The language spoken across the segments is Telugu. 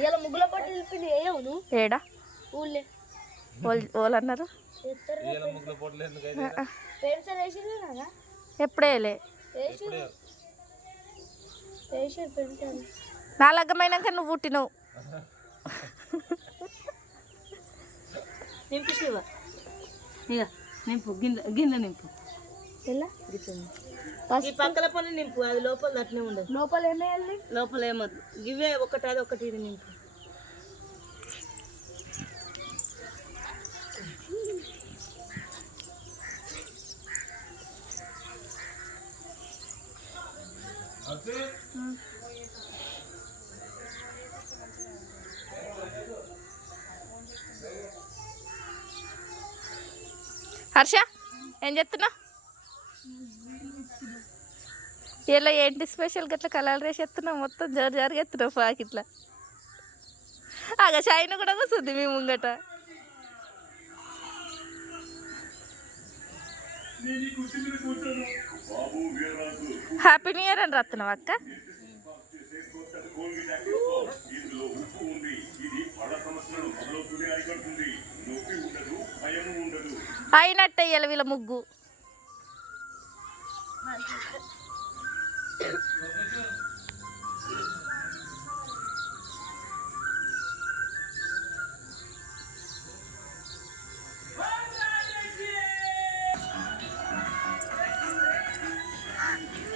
ఇలా ముగ్గుల ఏడా? ఊళ్ళే. వాళ్ళు అన్నారు ఎప్పుడేలే నా లగ్గమైనాక నువ్వు పుట్టినవు. నింపు శివ. ఇక నింపు. గిన్నె గిన్నె నింపు. ఎలా? ఈ పక్కల పని నింపు అది లోపల అట్నే ఉండదు. లోపల ఏమేయాలి? లోపల ఏమద్దు. ఇవే ఒకటి అది ఒకటి ఇది నింపు. హర్ష ఏం చెప్తున్నావు ఇలా ఏంటి స్పెషల్ గట్లా కలర్ రేసి ఎత్తున్నావు మొత్తం జోరు జరుగు ఎత్తున్నావు పాకిట్లా ఆగ షైన్ కూడా కూర్చుంది మీ ముంగట. హ్యాపీ న్యూ ఇయర్ అని రాస్తున్నావు అక్క? అయినట్టే వీళ్ళ ముగ్గు.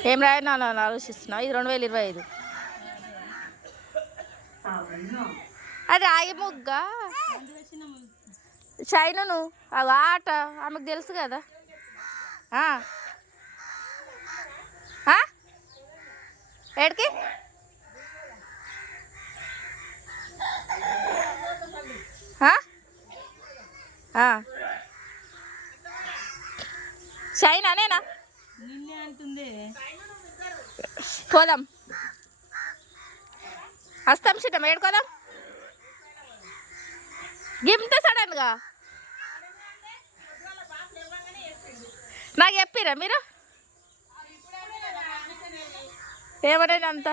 ఏం రాయనా నన్ను? ఆలోచిస్తున్నావు ఇది రెండు వేల ఇరవై ఐదు. అది ఆగి ముగ్గ. చైనను అవి ఆట. ఆమెకు తెలుసు కదా ఆ. ఆ? ఏడికి ఆ? ఆ. షైన్ అనేనా నిన్నే అంటుంది పోదాం వస్తాం చిట్టం ఏడుకోదాం గిమ్త సడన్గా నాకు చెప్పిరా మీరు? ఏమనేది అంత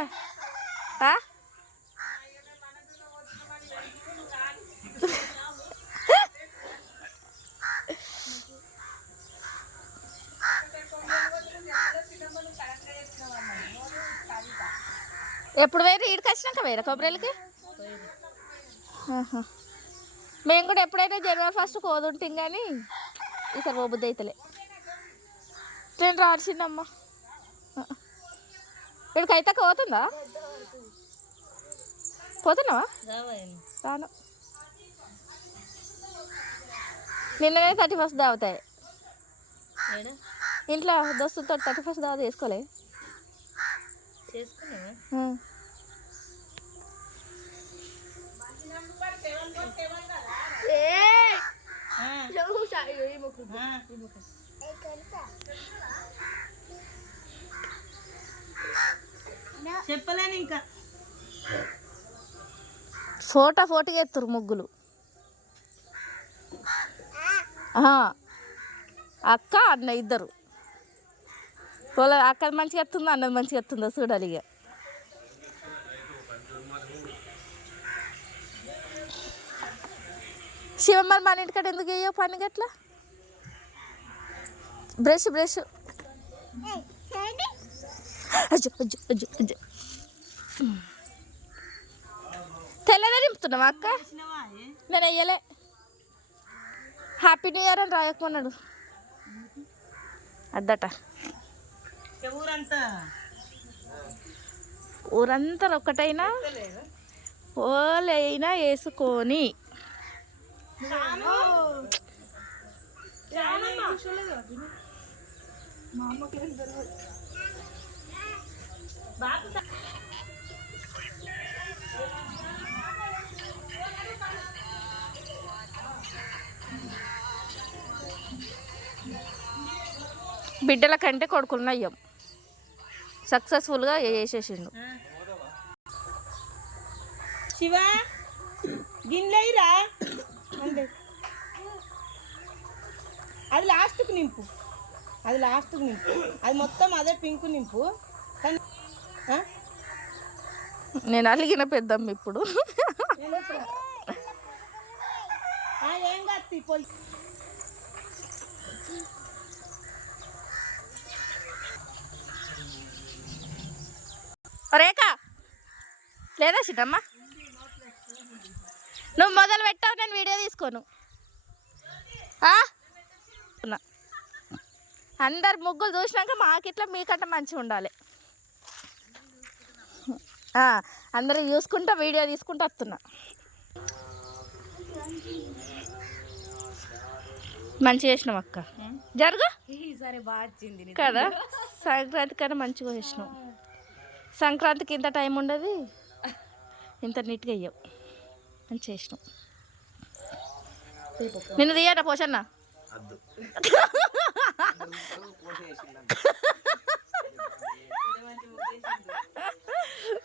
ఎప్పుడు వేరు ఈడికి వచ్చినాక వేరే కొబ్బరిలకి ఆహా. మేము కూడా ఎప్పుడైనా జనవరి ఫస్ట్ కోదుంటాం కానీ ఈసారి పోబుద్ది అవుతలే నేను రాల్సిందమ్మా ఇక్కడికి అయితే పోతుందా? పోతున్నావా? రాను. నిన్ననే థర్టీ ఫస్ట్ దావుతాయి ఇంట్లో దోస్తులతో థర్టీ ఫస్ట్ దావత వేసుకోలే చేసుకున్నావా? చెప్పలేను ఇంకా. ఫోటో ఫోటోకి ఎత్తురు ముగ్గులు. అక్క అన్న ఇద్దరు. వాళ్ళ అక్క మంచిగా ఎత్తుందో అన్నది మంచిగా ఎత్తుందో చూడాలి ఇక. శివమ్మ మన ఇంటికాడ ఎందుకు వేయో పని గట్లా బ్రష్ బ్రష్. అజ్జు అజ్జు అజ్జు అజ్జు. తెల్లదే నింపుతున్నావా అక్క? నేను వెయ్యలే. హ్యాపీ న్యూ ఇయర్ అని రాయకున్నాడు అద్దట. ఊరంతా ఊరంతా ఒక్కటైనా ఓలైనా వేసుకొని బిడ్డల కంటే కొడుకులు అయ్యాం. సక్సెస్ఫుల్గా వేసేసిండు శివ గిన్నెయిరా అది లాస్ట్కు నింపు. అది లాస్ట్కు నింపు. అది మొత్తం అదే పింక్ నింపు. కానీ? నేను అలిగిన పెద్దమ్మ ఇప్పుడు. ఏం రేఖ! లేదా చిన్నమ్మ నువ్వు మొదలు పెట్టావు నేను వీడియో తీసుకోను. అందరు ముగ్గులు చూసినాక మాకిట్లా మీకంటే మంచిగా ఉండాలి. అందరు అందరూ చూసుకుంటా వీడియో తీసుకుంటూ వస్తున్నా. మంచిగా చేసినాం అక్క. జరుగు? ఈసారి బాగా కదా? సంక్రాంతి కన్నా మంచిగా చేసినాం. సంక్రాంతికి ఇంత టైం ఉండదు. ఇంత నీట్గా అయ్యావు అని చేసినాం. నిన్ను తీయట పోషన్న.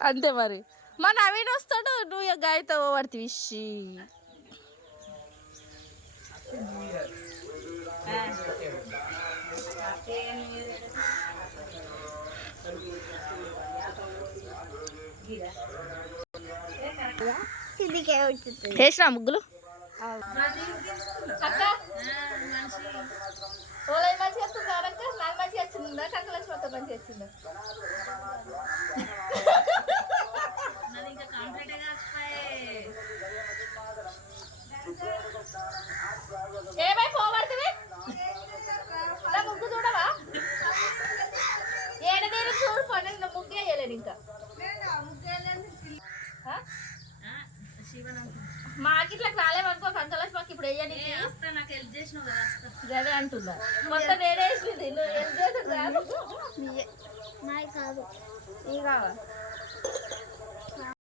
అంతే మరి. మా నవీన్ వస్తాడు నువ్వు ఇక గాయతో పడితే విషి. వచ్చింది వేసినా ముగ్గులు? మంచిగా వచ్చిందా? కంకలక్ష్మి మంచిగా వచ్చిందా ఏమై పోబడుతుంది నా ముగ్గు చూడవా ఏడ తీరు చూడు పని ముగ్గే వేయలేను ఇంకా ఆ? మాకి ఇట్లా రాలేమనుకో కంకలక్ష్మి మాకు ఇప్పుడు వేయని అంటుందా మొత్తం నేనే వేసింది నువ్వు రాదు నాయి. కాదు. కావాలి